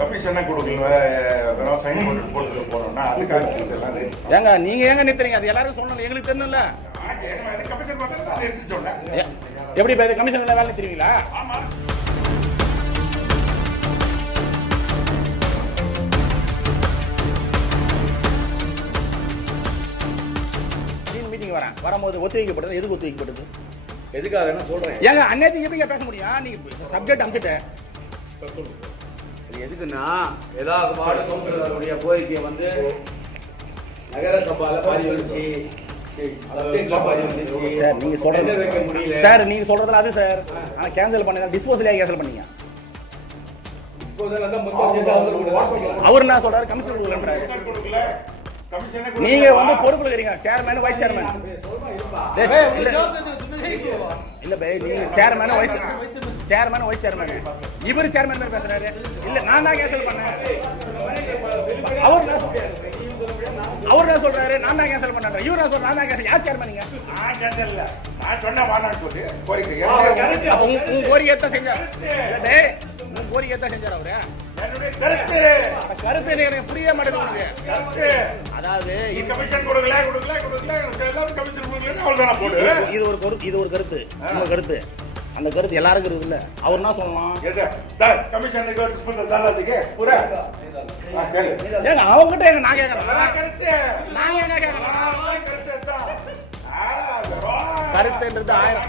Commission கொடுக்கல sign பண்ணி போட்டு போறோம்னா அதுக்காக ஏங்க நீங்க ஏங்க நிறுத்துறீங்க? அது எல்லாரும் சொன்னல, எங்களுக்கு தெரியல. எப்படி கமிஷன் வேலை நிறுத்துறீங்களா? ஆமா. மீட்டிங் வரேன், வரும்போது ஒத்திவைக்கப்பட்டது. எதுக்கு ஒத்திவைக்கப்பட்டது? எதுக்காக என்ன சொல்றேன்? ஏங்க அன்னைக்கு எப்படிங்க பேச முடியும்? நீங்க சப்ஜெக்ட் அனுப்பிச்சிட்டேன். எதுக்குன்னா ஏதாவது மாவட்ட கவுன்சிலருடைய கோரிக்கையை வந்து நகர சபால பாதி வந்துச்சு, சார் நீங்க சொல்றது சார், நீங்க சொல்றதுல அது சார். ஆனா கேன்சல் பண்ணீங்க, டிஸ்போசலே கேன்சல் பண்ணீங்க. அவர் என்ன சொல்றாரு? கமிஷன் கொடுக்கல. நீங்க வந்து பொறுப்புல இருக்கீங்க, சேர்மேன் வைஸ் சேர்மேன். இல்ல பை, நீங்க chairman wise chairman wise chairman. இவரு சேர்மேன் மாதிரி பேசுறாரு. இல்ல நான் தான் கேன்சல் பண்ணேன். அவர் என்ன சொல்றாரு? நான் தான் கேன்சல் பண்ணேன். இவர் நான் சொல்றேன் நான் தான் கேன்சல். யார் சேர்மேன்? நீங்க? நான் கேன்சல் இல்ல, நான் சொன்ன வாடான்னு சொல்லி கோரிக்கை உங்க கோரிக்கை தான் செஞ்சாரு. டேய் உங்க கோரிக்கை தான் செஞ்சாரு அவரு. கருத்து எனக்கு புரிய மாட்டேங்குது. அதாவது கமிஷன் கொடுக்கல எல்லாரும் கமிஷன் கொடுக்கல அவ்வளவுதான் போடு. இது ஒரு கருத்து, உங்க கருத்து. அந்த கருத்து எல்லாருக்கும் இருக்குது இல்ல. அவர் என்ன சொல்லலாம்? கமிஷனுக்கு டிஸ்போசல் தாராதிக்கு பூரா ஏங்க அவங்ககிட்ட எங்க நான் கேட்கறேன். கருத்து நான் என்ன கேட்கறேன்? கருத்து தான் கருத்துன்றது ஆயிரம்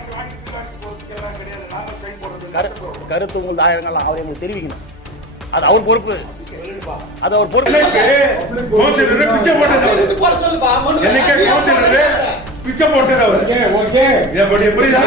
கருத்து உங்களுக்கு ஆயிரங்கள் அவர் எங்களுக்கு தெரிவிக்கணும். அது அவர் பொறுப்பு. அது அவர் பொறுப்பு. பிச்சை போட்டது புரியுதா?